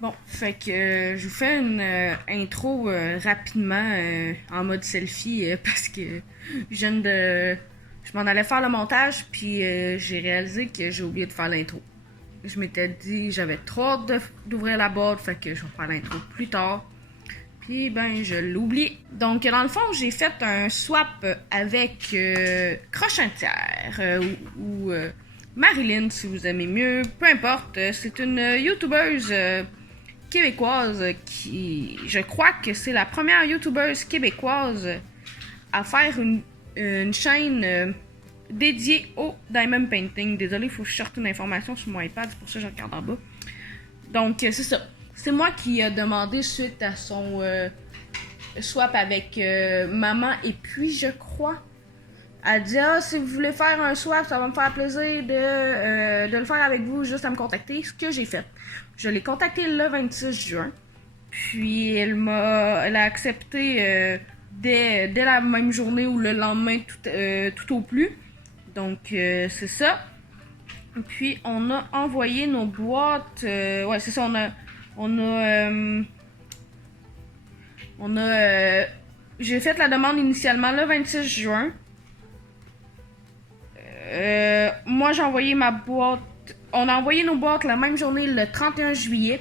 Bon, fait que je vous fais une intro rapidement en mode selfie parce que je viens de. Je m'en allais faire le montage, puis j'ai réalisé que j'ai oublié de faire l'intro. Je m'étais dit j'avais trop hâte d'ouvrir la boîte, fait que je vais faire l'intro plus tard. Puis ben, je l'oublie. Donc, dans le fond, j'ai fait un swap avec Crochintière ou Marilyn, si vous aimez mieux. Peu importe, c'est une youtubeuse québécoise qui, je crois que c'est la première youtubeuse québécoise à faire une chaîne dédiée au diamond painting. Désolé, il faut que je sorte une information sur mon iPad, c'est pour ça que je regarde en bas. Donc, c'est ça. C'est moi qui ai demandé suite à son swap avec maman et puis, je crois, elle dit si vous voulez faire un swap, ça va me faire plaisir de le faire avec vous, juste à me contacter. Ce que j'ai fait. Je l'ai contacté le 26 juin. Puis elle a accepté dès la même journée ou le lendemain tout au plus. Donc c'est ça. Puis on a envoyé nos boîtes. Ouais, c'est ça. J'ai fait la demande initialement le 26 juin. Moi, j'ai envoyé ma boîte. On a envoyé nos boîtes la même journée, le 31 juillet.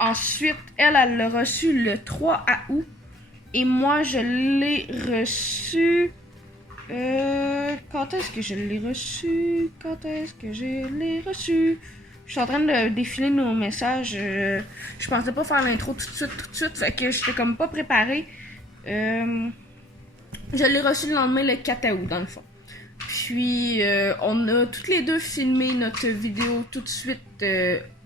Ensuite, elle l'a reçu le 3 août. Et moi, je l'ai reçu. Quand est-ce que je l'ai reçu? Je suis en train de défiler nos messages. Je pensais pas faire l'intro tout de suite. Fait que j'étais comme pas préparée. Je l'ai reçu le lendemain, le 4 août, dans le fond. Puis, on a toutes les deux filmé notre vidéo tout de suite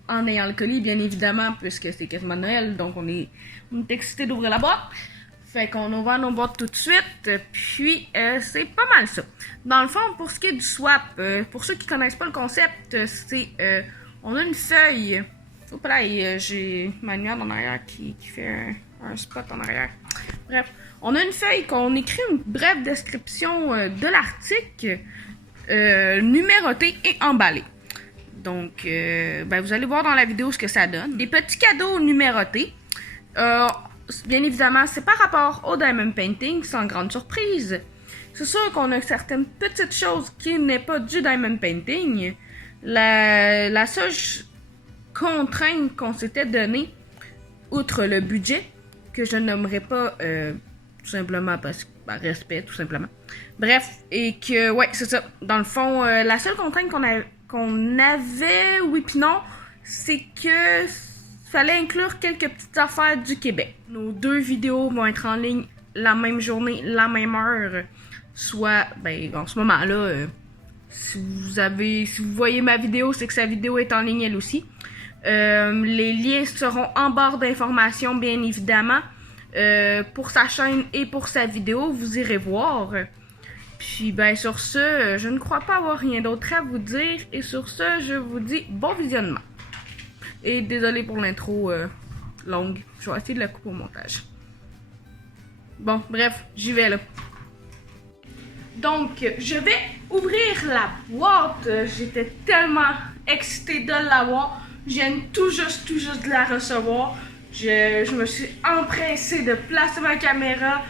en ayant le colis, bien évidemment, puisque c'est quasiment Noël, donc on est excités d'ouvrir la boîte. Fait qu'on a ouvert nos boîtes tout de suite, puis c'est pas mal ça. Dans le fond, pour ce qui est du swap, pour ceux qui connaissent pas le concept, c'est on a une feuille. Oups là, j'ai ma lumière en arrière qui fait un spot en arrière. Bref, on a une feuille qu'on écrit une brève description de l'article, numérotée et emballée. Donc, ben, vous allez voir dans la vidéo ce que ça donne. Des petits cadeaux numérotés. Bien évidemment, c'est par rapport au diamond painting, sans grande surprise. C'est sûr qu'on a certaines petites choses qui n'est pas du diamond painting. La seule contrainte qu'on s'était donnée, outre le budget, que je nommerai pas tout simplement parce que par respect, tout simplement. Bref, et que, ouais, c'est ça. Dans le fond, la seule contrainte qu'on avait, oui pis non, c'est que fallait inclure quelques petites affaires du Québec. Nos deux vidéos vont être en ligne la même journée, la même heure. Soit, ben, en ce moment-là, si vous voyez ma vidéo, c'est que sa vidéo est en ligne elle aussi. Les liens seront en barre d'informations, bien évidemment. Pour sa chaîne et pour sa vidéo, vous irez voir. Puis, ben, sur ce, je ne crois pas avoir rien d'autre à vous dire. Et sur ce, je vous dis bon visionnement. Et désolé pour l'intro longue. Je vais essayer de la couper au montage. Bon, bref, j'y vais là. Donc, je vais ouvrir la boîte. J'étais tellement excitée de l'avoir. Je viens tout juste de la recevoir. Je me suis empressée de placer ma caméra,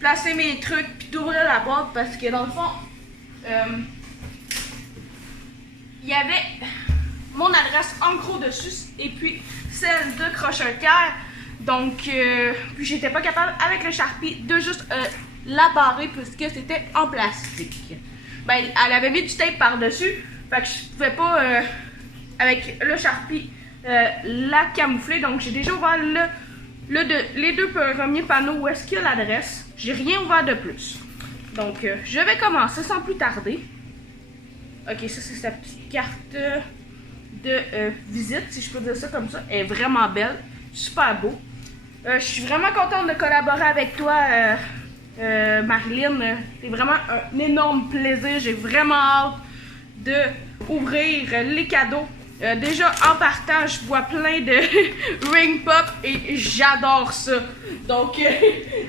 placer mes trucs, puis d'ouvrir la boîte parce que dans le fond, il y avait mon adresse en gros dessus et puis celle de Crochintière. Donc, puis j'étais pas capable avec le Sharpie de juste la barrer puisque c'était en plastique. Ben, elle avait mis du tape par-dessus, fait que je pouvais pas avec le Sharpie la camoufler. Donc, j'ai déjà ouvert les deux premiers panneaux où est-ce qu'il y a l'adresse. J'ai rien ouvert de plus. Donc, je vais commencer sans plus tarder. Ok, ça c'est sa petite carte de visite, si je peux dire ça comme ça. Elle est vraiment belle, super beau. Je suis vraiment contente de collaborer avec toi, Marilyn. C'est vraiment un énorme plaisir. J'ai vraiment hâte de ouvrir les cadeaux. Déjà en partant, je vois plein de ring pop et j'adore ça. Donc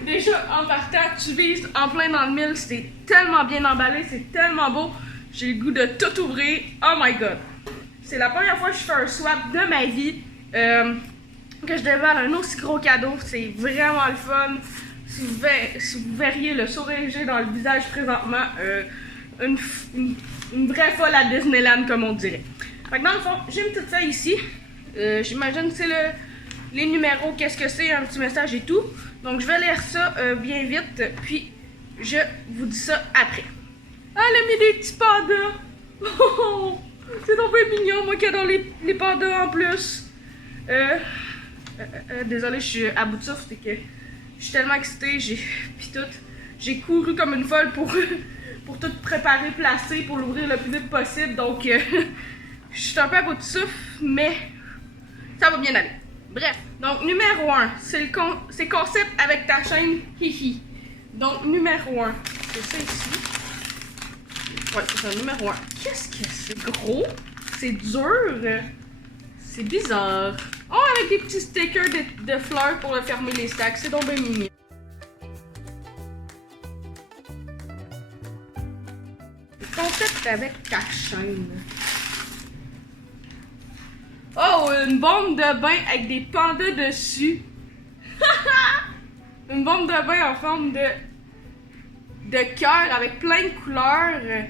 déjà en partant, tu vises en plein dans le mille. C'est tellement bien emballé, c'est tellement beau. J'ai le goût de tout ouvrir. Oh my god. C'est la première fois que je fais un swap de ma vie. Que je déballe un aussi gros cadeau. C'est vraiment le fun. Si vous verriez le sourire que j'ai dans le visage présentement, une vraie folle à Disneyland, comme on dirait. Fait que dans le fond, j'ai une petite feuille ici. J'imagine que c'est les numéros, qu'est-ce que c'est, un petit message et tout. Donc je vais lire ça bien vite, puis je vous dis ça après. Ah, elle a mis des petits pandas! Oh, c'est donc bien mignon, moi qui adore les pandas en plus. Désolée, je suis à bout de souffle, c'est que je suis tellement excitée, j'ai couru comme une folle pour tout préparer, placer, pour l'ouvrir le plus vite possible. Donc, je suis un peu à bout de souffle, mais ça va bien aller. Bref, donc numéro 1, c'est concept avec ta chaîne Hihi. Donc, numéro 1, c'est ça ici. Ouais, c'est ça, numéro 1. Qu'est-ce que c'est gros? C'est dur. C'est bizarre. Oh, avec des petits stickers de fleurs pour fermer les stacks. C'est donc bien mignon. Concept avec ta chaîne. Oh, une bombe de bain avec des pandas dessus. Une bombe de bain en forme de cœur avec plein de couleurs.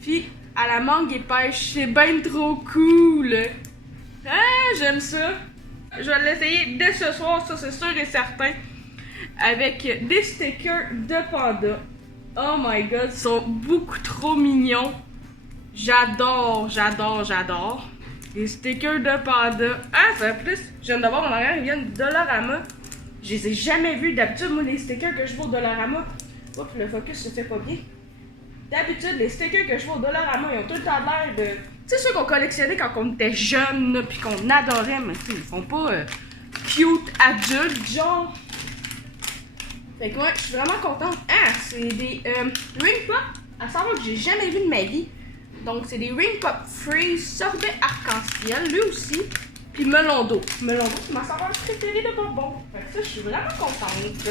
Puis à la mangue et pêche. C'est bien trop cool. Ah, j'aime ça. Je vais l'essayer dès ce soir, ça c'est sûr et certain. Avec des stickers de panda. Oh my god, ils sont beaucoup trop mignons. J'adore, j'adore, j'adore. Les stickers de panda. Ah, ça plus, je viens de voir mon arrière, ils viennent de Dollarama. Je les ai jamais vus. D'habitude, moi, les stickers que je vois au Dollarama. Oups, le focus se fait pas bien. D'habitude, les stickers que je vois au Dollarama, ils ont tout le temps l'air de. Tu sais, ceux qu'on collectionnait quand on était jeunes, puis qu'on adorait, mais ils font pas cute adultes, genre. Fait que ouais, je suis vraiment contente. Ah, c'est des ring pop, à savoir que j'ai jamais vu de ma vie. Donc, c'est des ring pop freeze, sorbet arc-en-ciel, lui aussi. Puis melon d'eau. Melon d'eau, c'est ma saveur préférée de bonbons. Fait que ça, je suis vraiment contente.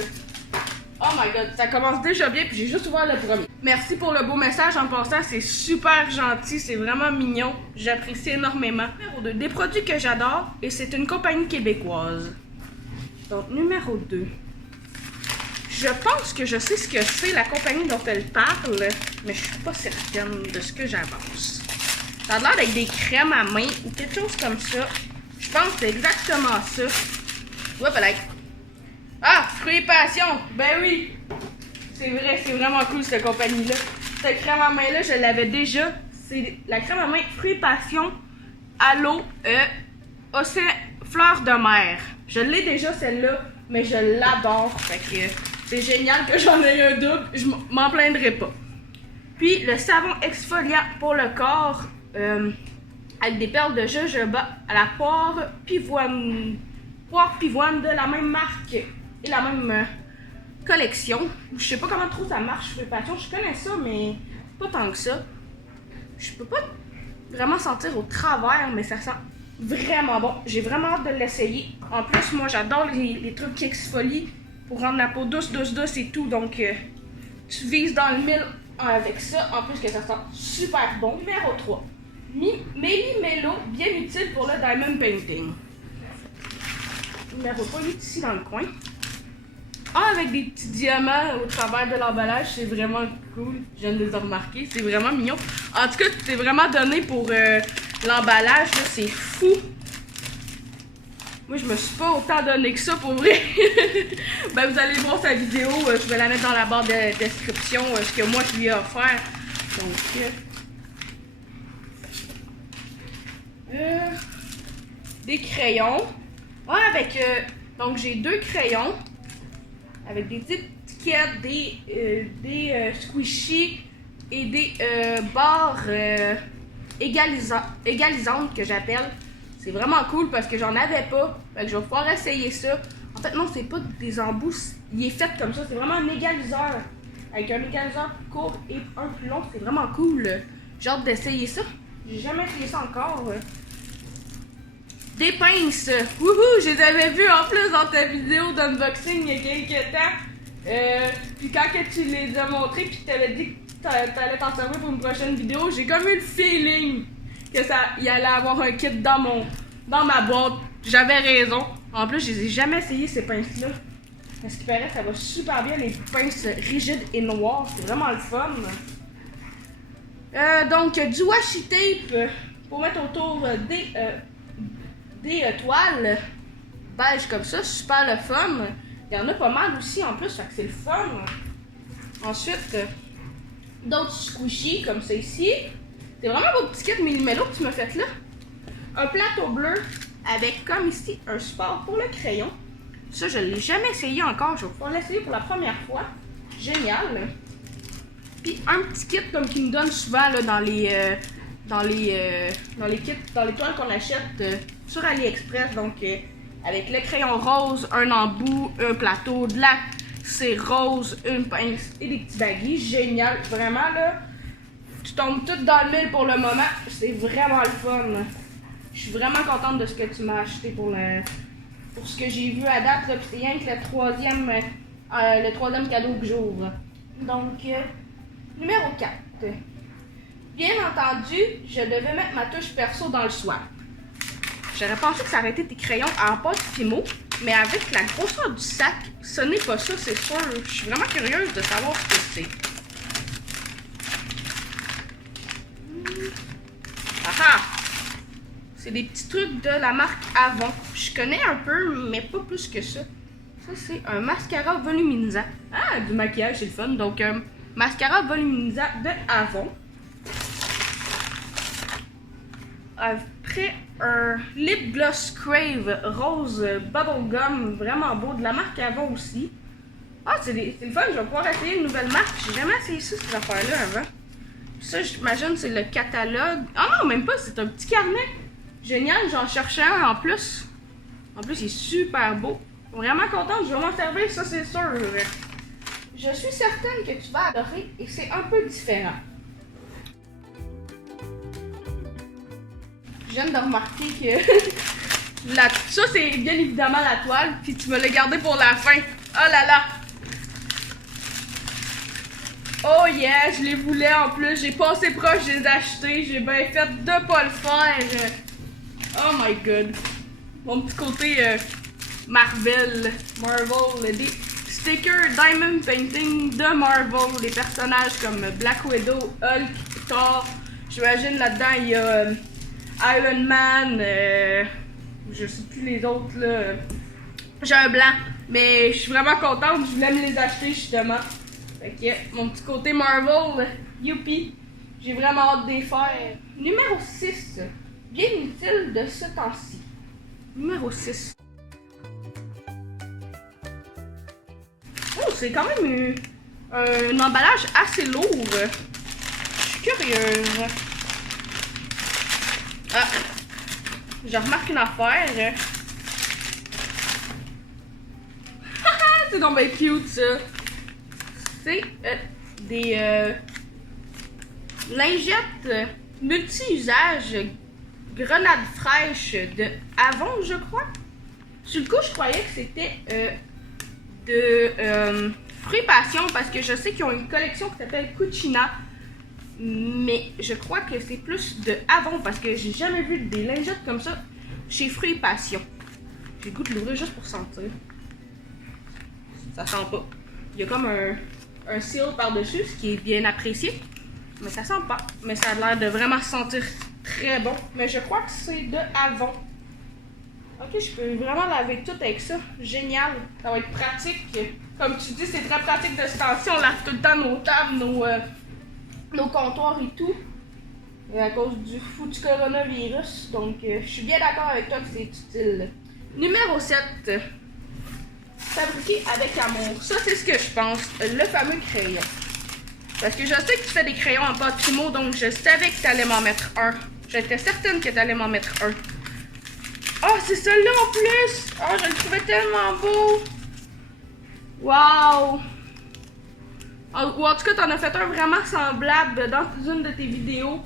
Oh my god, ça commence déjà bien, puis j'ai juste ouvert le premier. Merci pour le beau message en passant, c'est super gentil, c'est vraiment mignon. J'apprécie énormément. Numéro 2, des produits que j'adore, et c'est une compagnie québécoise. Donc, numéro 2. Je pense que je sais ce que c'est la compagnie dont elle parle, mais je suis pas certaine de ce que j'avance. Ça a l'air d'être des crèmes à main ou quelque chose comme ça. Je pense que c'est exactement ça. Ouais, peut-être. Ah, Fruits et Passion! Ben oui! C'est vrai, c'est vraiment cool cette compagnie-là. Cette crème à main-là, je l'avais déjà. C'est la crème à main Fruits et Passion à l'eau fleur de mer. Je l'ai déjà celle-là, mais je l'adore. Fait que c'est génial que j'en ai un double. Je m'en plaindrai pas. Puis le savon exfoliant pour le corps avec des perles de jojoba à la poire pivoine de la même marque et la même collection. Je sais pas comment trop ça marche, Fruits et Passion. Je connais ça, mais pas tant que ça. Je peux pas vraiment sentir au travers, mais ça sent vraiment bon. J'ai vraiment hâte de l'essayer. En plus, moi, j'adore les trucs qui exfolient pour rendre la peau douce et tout. Donc, tu vises dans le mille avec ça. En plus que ça sent super bon. Numéro 3. Méli-Mélo, bien utile pour le diamond painting. Numéro 3, il est ici dans le coin. Ah, avec des petits diamants au travers de l'emballage, c'est vraiment cool. Je viens de les remarquer, c'est vraiment mignon. En tout cas, c'est vraiment donné pour l'emballage, c'est fou. Moi, je me suis pas autant donné que ça pour vrai. Ben, vous allez voir sa vidéo, je vais la mettre dans la barre de description, ce que moi je lui ai offert. Donc, des crayons. Ah, avec. Donc, j'ai 2 crayons. Avec des étiquettes, des squishies et des barres égalisantes que j'appelle. C'est vraiment cool parce que j'en avais pas. Fait que je vais pouvoir essayer ça. En fait, non, c'est pas des embouts. Il est fait comme ça. C'est vraiment un égaliseur. Avec un égaliseur plus court et un plus long. C'est vraiment cool. J'ai hâte d'essayer ça. J'ai jamais essayé ça encore. Des pinces. Wouhou, je les avais vues en plus dans ta vidéo d'unboxing il y a quelques temps. Puis quand que tu les as montrées puis que tu avais dit que tu allais t'en servir pour une prochaine vidéo, j'ai comme eu le feeling que ça y allait avoir un kit dans ma boîte. J'avais raison. En plus, je les ai jamais essayé ces pinces-là. À ce qui paraît, ça va super bien, les pinces rigides et noires. C'est vraiment le fun. Donc, du washi tape pour mettre autour des toiles beige comme ça. Super le fun. Il y en a pas mal aussi en plus, fait que c'est le fun. Ensuite, d'autres squishies comme ça ici. C'est vraiment beau petit kit Millimélo que tu m'as fait là. Un plateau bleu avec comme ici un support pour le crayon. Ça, je ne l'ai jamais essayé encore. Je vais pouvoir l'essayer pour la première fois. Génial. Puis un petit kit comme qu'ils nous donnent souvent là, dans les kits, dans les toiles qu'on achète sur AliExpress. Donc avec le crayon rose, un embout, un plateau, de la cire rose, une pince et des petits baguilles. Génial. Vraiment là, tu tombes tout dans le mille pour le moment. C'est vraiment le fun. Je suis vraiment contente de ce que tu m'as acheté pour ce que j'ai vu à date. C'est rien que le troisième cadeau que j'ouvre. Donc, numéro 4. Bien entendu, je devais mettre ma touche perso dans le swap. J'aurais pensé que ça aurait été tes crayons en pâte Fimo, mais avec la grosseur du sac, ce n'est pas ça, c'est sûr. Je suis vraiment curieuse de savoir ce que c'est. Ah! C'est des petits trucs de la marque Avon. Je connais un peu, mais pas plus que ça. Ça, c'est un mascara voluminisant. Ah, du maquillage, c'est le fun. Donc, mascara voluminisant de Avon. Après, un lip gloss Crave rose bubblegum, vraiment beau, de la marque Avon aussi. Ah, c'est le fun, je vais pouvoir essayer une nouvelle marque. J'ai jamais essayé ça, ces affaires-là avant. Ça, j'imagine, c'est le catalogue. Ah non, même pas, c'est un petit carnet. Génial, j'en cherchais un en plus. En plus, il est super beau. Vraiment contente, je vais m'en servir, ça c'est sûr. Je suis certaine que tu vas adorer et c'est un peu différent. Je viens de remarquer que ça c'est bien évidemment la toile, puis tu me l'as gardé pour la fin. Oh là là! Oh yeah, je les voulais en plus, j'ai passé proche de les acheter, j'ai bien fait de pas le faire. Oh my god. Mon petit côté Marvel, des stickers Diamond Painting de Marvel, des personnages comme Black Widow, Hulk, Thor. J'imagine là-dedans il y a Iron Man, je sais plus les autres là. J'ai un blanc, mais je suis vraiment contente, je voulais me les acheter justement. Fait que mon petit côté Marvel, youpi, j'ai vraiment hâte de les faire. Numéro 6, bien utile de ce temps-ci. Numéro 6. Oh, c'est quand même un emballage assez lourd. Je suis curieuse. Ah, je remarque une affaire. C'est donc bien cute ça. C'est des lingettes multi-usages grenades fraîches de Avon, je crois. Sur le coup, je croyais que c'était de Fruits Passion parce que je sais qu'ils ont une collection qui s'appelle Cucina. Mais je crois que c'est plus de Avon parce que j'ai jamais vu des lingettes comme ça chez Fruits Passion. J'ai le goût de l'ouvrir juste pour sentir. Ça sent pas. Il y a comme un seal par-dessus, ce qui est bien apprécié. Mais ça sent pas. Mais ça a l'air de vraiment sentir très bon. Mais je crois que c'est de Avon. Ok, je peux vraiment laver tout avec ça. Génial. Ça va être pratique. Comme tu dis, c'est très pratique de ce temps-ci. On lave tout le temps nos tables, nos comptoirs et tout. À cause du foutu coronavirus. Donc, je suis bien d'accord avec toi que c'est utile. Numéro 7. Fabriqué avec amour. Ça, c'est ce que je pense. Le fameux crayon. Parce que je sais que tu fais des crayons en pâte Fimo, donc je savais que tu allais m'en mettre un. J'étais certaine que tu allais m'en mettre un. Oh, c'est celui-là en plus! Oh, je le trouvais tellement beau! Wow! Ou en tout cas, t'en as fait un vraiment semblable dans une de tes vidéos.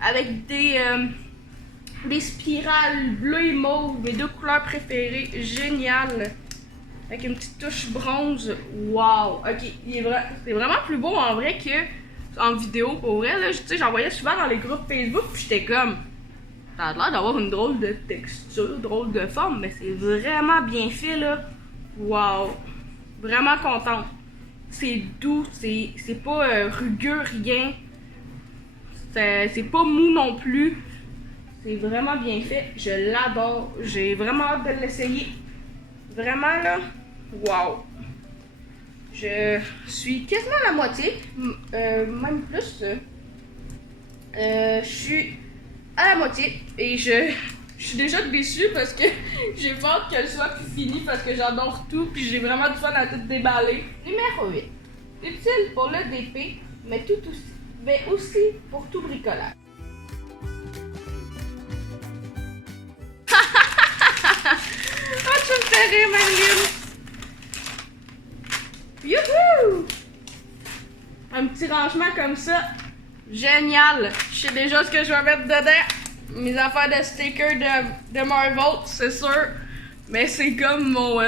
Avec des spirales bleues et mauves, mes deux couleurs préférées. Génial! Avec une petite touche bronze. Wow! Ok, c'est vraiment plus beau en vrai que en vidéo. Pour vrai, là, tu sais, j'en voyais souvent dans les groupes Facebook, puis j'étais comme, Ça a l'air d'avoir une drôle de texture, drôle de forme, mais c'est vraiment bien fait, là. Wow! Vraiment contente. C'est doux, c'est pas rugueux, rien. C'est pas mou non plus. C'est vraiment bien fait. Je l'adore. J'ai vraiment hâte de l'essayer. Vraiment, là, wow! Je suis quasiment à la moitié, même plus. Je suis à la moitié et je suis déjà déçue parce que j'ai peur qu'elle soit plus finie parce que j'adore tout puis j'ai vraiment du fun à tout déballer. Numéro 8. Utile pour le DP, mais aussi pour tout bricolage. Oh, tu me fais rire, Marilyn! Youhou! Un petit rangement comme ça. Génial! Je sais déjà ce que je vais mettre dedans. Mes affaires de stickers de Marvel, c'est sûr. Mais c'est comme mon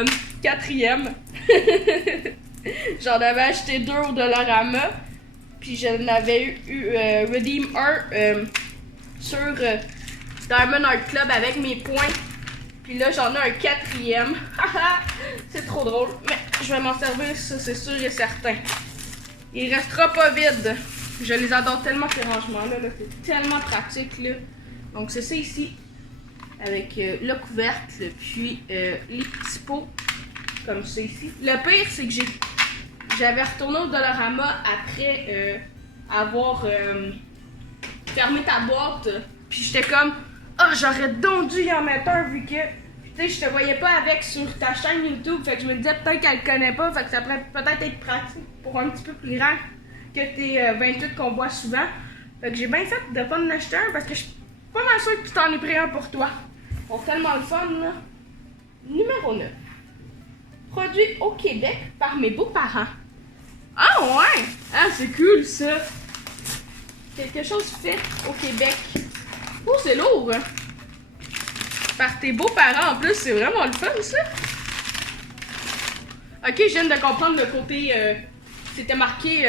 quatrième. J'en avais acheté 2 au Dollarama. Puis j'en avais eu Redeem 1 sur Diamond Art Club avec mes points. Puis là, j'en ai un quatrième. C'est trop drôle. Mais je vais m'en servir, ça, c'est sûr et certain. Il restera pas vide. Je les adore tellement, ces rangements-là. C'est tellement pratique, là. Donc, c'est ça ici. Avec le couvercle, puis les petits pots. Comme ça ici. Le pire, c'est que j'avais retourné au Dollarama après avoir fermé ta boîte. Puis j'étais comme... Ah, j'aurais donc dû y en mettre un vu que, tu sais, je te voyais pas avec sur ta chaîne YouTube. Fait que je me disais peut-être qu'elle le connaît pas. Fait que ça pourrait peut-être être pratique pour un petit peu plus grand que tes 28 qu'on voit souvent. Fait que j'ai bien fait de pas en acheter un parce que je suis pas mal sûre que tu t'en es pris un pour toi. C'est tellement le fun, là. Numéro 9. Produit au Québec par mes beaux-parents. Ah ouais! Ah, c'est cool ça! Quelque chose fait au Québec. Oh, c'est lourd! Hein? Par tes beaux-parents en plus, c'est vraiment le fun ça! Ok, je viens de comprendre le côté. C'était marqué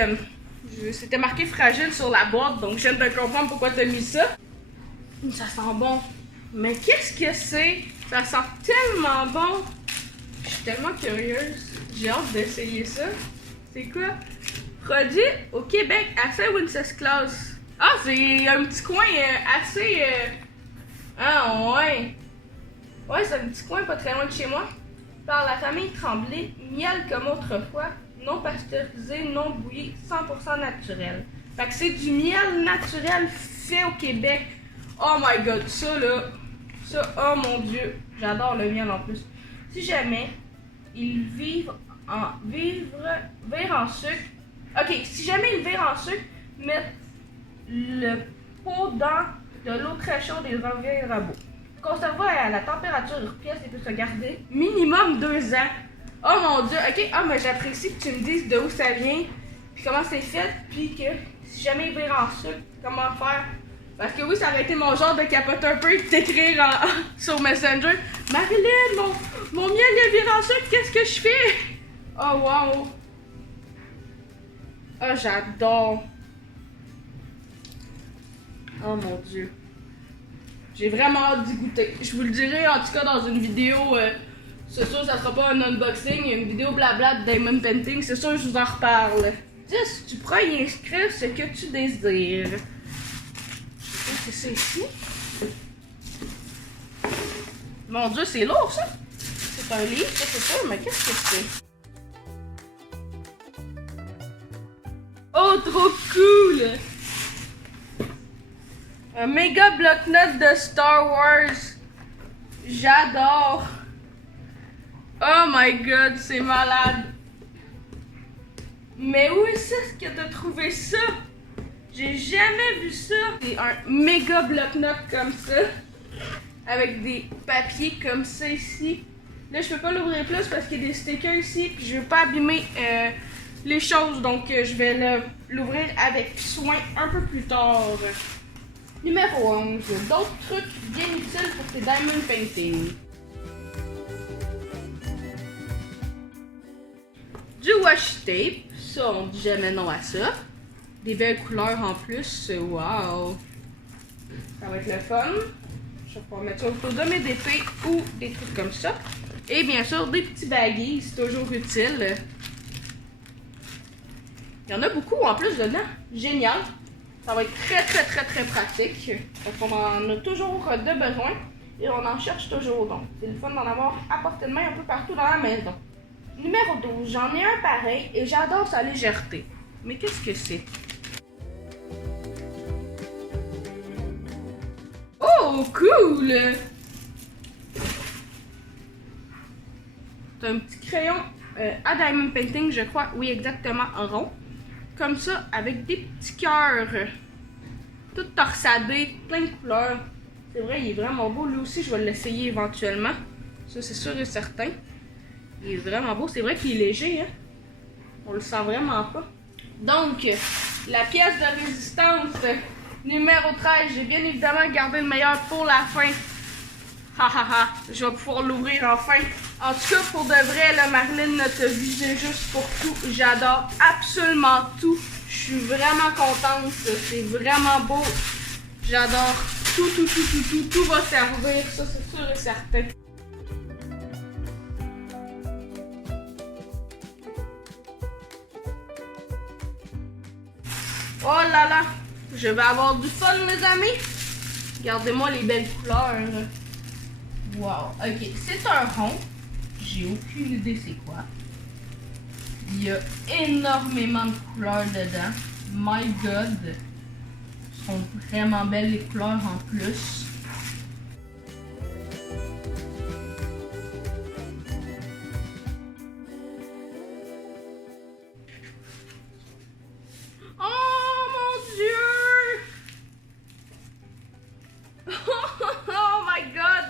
fragile sur la boîte, donc je viens de comprendre pourquoi t'as mis ça. Ça sent bon. Mais qu'est-ce que c'est? Ça sent tellement bon! Je suis tellement curieuse. J'ai hâte d'essayer ça. C'est quoi? Produit au Québec, assez Wenceslas. Ah, c'est un petit coin assez... Ah, ouais. Ouais, c'est un petit coin pas très loin de chez moi. Par la famille Tremblay, miel comme autrefois, non pasteurisé, non bouilli, 100% naturel. Fait que c'est du miel naturel fait au Québec. Oh my god, ça là, ça, oh mon dieu, j'adore le miel en plus. Si jamais ils virent en sucre, ok, si jamais ils virent en sucre, mettre le pot dans de l'eau très chaude et enlever le robot. Conserver à la température pièce et peut se garder minimum 2 ans. Oh mon dieu, ok, ah mais j'apprécie que tu me dises de où ça vient, puis comment c'est fait, puis que si jamais il vire en sucre, comment faire. Parce que oui, ça aurait été mon genre de capoter un peu et t'écrire sur Messenger. Marilyn, mon miel il vire en sucre, qu'est-ce que je fais? Oh wow. Oh j'adore. Oh mon dieu. J'ai vraiment hâte d'y goûter. Je vous le dirai en tout cas dans une vidéo. C'est sûr, ça sera pas un unboxing, une vidéo blabla de Diamond Painting. C'est sûr, je vous en reparle. 10. Tu pourras y inscrire ce que tu désires. C'est ça ici. Mon dieu, c'est lourd ça. C'est un livre, ça c'est sûr, mais qu'est-ce que c'est? Oh, trop cool! Un méga bloc-notes de Star Wars. J'adore. Oh my god, c'est malade. Mais où est ce que t'as trouvé ça? J'ai jamais vu ça. C'est un méga bloc-notes comme ça. Avec des papiers comme ça ici. Là, je peux pas l'ouvrir plus parce qu'il y a des stickers ici. Puis je veux pas abîmer les choses. Donc, je vais l'ouvrir avec soin un peu plus tard. Numéro 11. D'autres trucs bien utiles pour tes diamond painting. Du washi tape. Ça, on dit jamais non à ça. Des belles couleurs en plus. Wow. Ça va être le fun. Je vais pouvoir mettre ça autour de mes épées ou des trucs comme ça. Et bien sûr, des petits baguilles, c'est toujours utile. Il y en a beaucoup en plus dedans. Génial. Ça va être très pratique. Parce qu'on en a toujours de besoin. Et on en cherche toujours. Donc, c'est le fun d'en avoir à portée de main un peu partout dans la maison. Numéro 12. J'en ai un pareil et j'adore sa légèreté. Mais qu'est-ce que c'est? Oh, cool! C'est un petit crayon à Diamond Painting, je crois. Oui, exactement, rond. Comme ça, avec des petits cœurs. Tout torsadé, plein de couleurs. C'est vrai, il est vraiment beau. Lui aussi, je vais l'essayer éventuellement. Ça, c'est sûr et certain. Il est vraiment beau. C'est vrai qu'il est léger, hein? On le sent vraiment pas. Donc, la pièce de résistance numéro 13. J'ai bien évidemment gardé le meilleur pour la fin. Je vais pouvoir l'ouvrir enfin. En tout cas, pour de vrai, là, Marilyn ne te visait juste pour tout. J'adore absolument tout. Je suis vraiment contente. C'est vraiment beau. J'adore tout. Tout va servir. Ça, c'est sûr et certain. Oh là là. Je vais avoir du fun, mes amis. Regardez-moi les belles couleurs. Wow. Ok, c'est un rond. J'ai aucune idée c'est quoi. Il y a énormément de couleurs dedans. My God. Elles sont vraiment belles les couleurs en plus. Oh mon Dieu! Oh my God!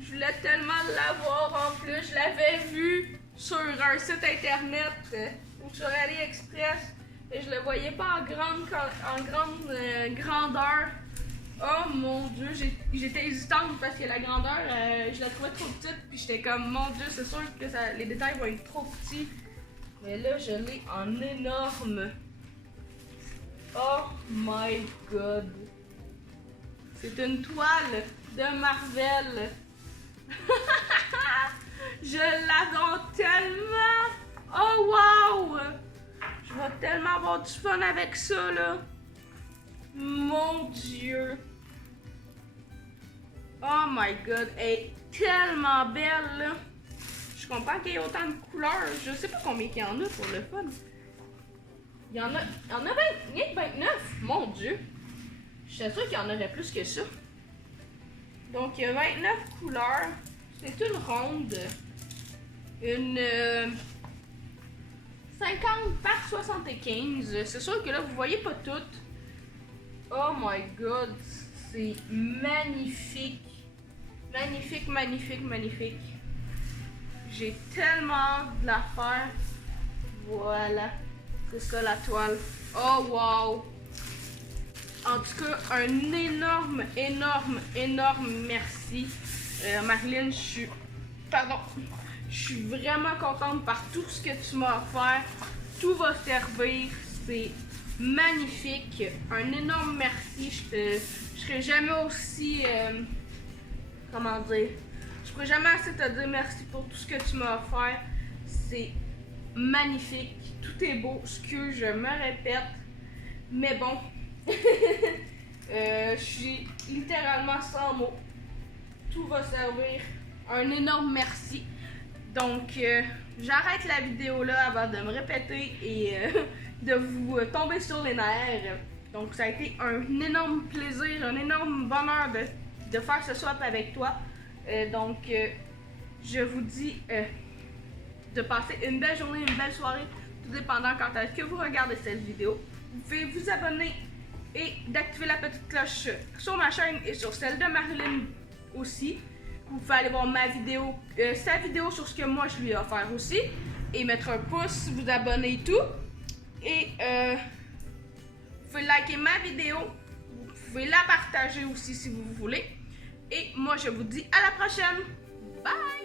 Je voulais tellement l'avoir en plus. Je l'avais vu sur un site internet ou sur AliExpress et je le voyais pas en grande grandeur. Oh mon Dieu, j'étais hésitante parce que la grandeur, je la trouvais trop petite puis j'étais comme mon Dieu, c'est sûr que les détails vont être trop petits. Mais là, je l'ai en énorme. Oh my God! C'est une toile de Marvel. Je l'adore tellement! Oh wow! Je vais tellement avoir du fun avec ça là! Mon Dieu! Oh my God! Elle est tellement belle là! Je comprends qu'il y ait autant de couleurs. Je sais pas combien il y en a pour le fun. Il y en a 29! Mon Dieu! Je suis sûre qu'il y en aurait plus que ça. Donc, il y a 29 couleurs. C'est une ronde. Une 50 par 75. C'est sûr que là, vous voyez pas toutes. Oh my God. C'est magnifique. Magnifique. J'ai tellement de la faire. Voilà. C'est ça la toile. Oh wow. En tout cas, un énorme merci. Marilyn, je suis vraiment contente par tout ce que tu m'as offert. Tout va servir. C'est magnifique. Un énorme merci. Je serai jamais aussi... comment dire? Je pourrais jamais assez te dire merci pour tout ce que tu m'as offert. C'est magnifique. Tout est beau. Excuse, je me répète. Mais bon... je suis littéralement sans mots. Tout va servir. Un énorme merci. Donc, j'arrête la vidéo là avant de me répéter et de vous tomber sur les nerfs. Donc, ça a été un énorme plaisir, un énorme bonheur de faire ce swap avec toi. Donc, je vous dis de passer une belle journée, une belle soirée, tout dépendant quand est-ce que vous regardez cette vidéo. Vous pouvez vous abonner et d'activer la petite cloche sur ma chaîne et sur celle de Marilyn aussi. Vous pouvez aller voir ma vidéo, sa vidéo sur ce que moi je lui ai offert aussi. Et mettre un pouce, vous abonner et tout. Et vous pouvez liker ma vidéo. Vous pouvez la partager aussi si vous voulez. Et moi je vous dis à la prochaine. Bye!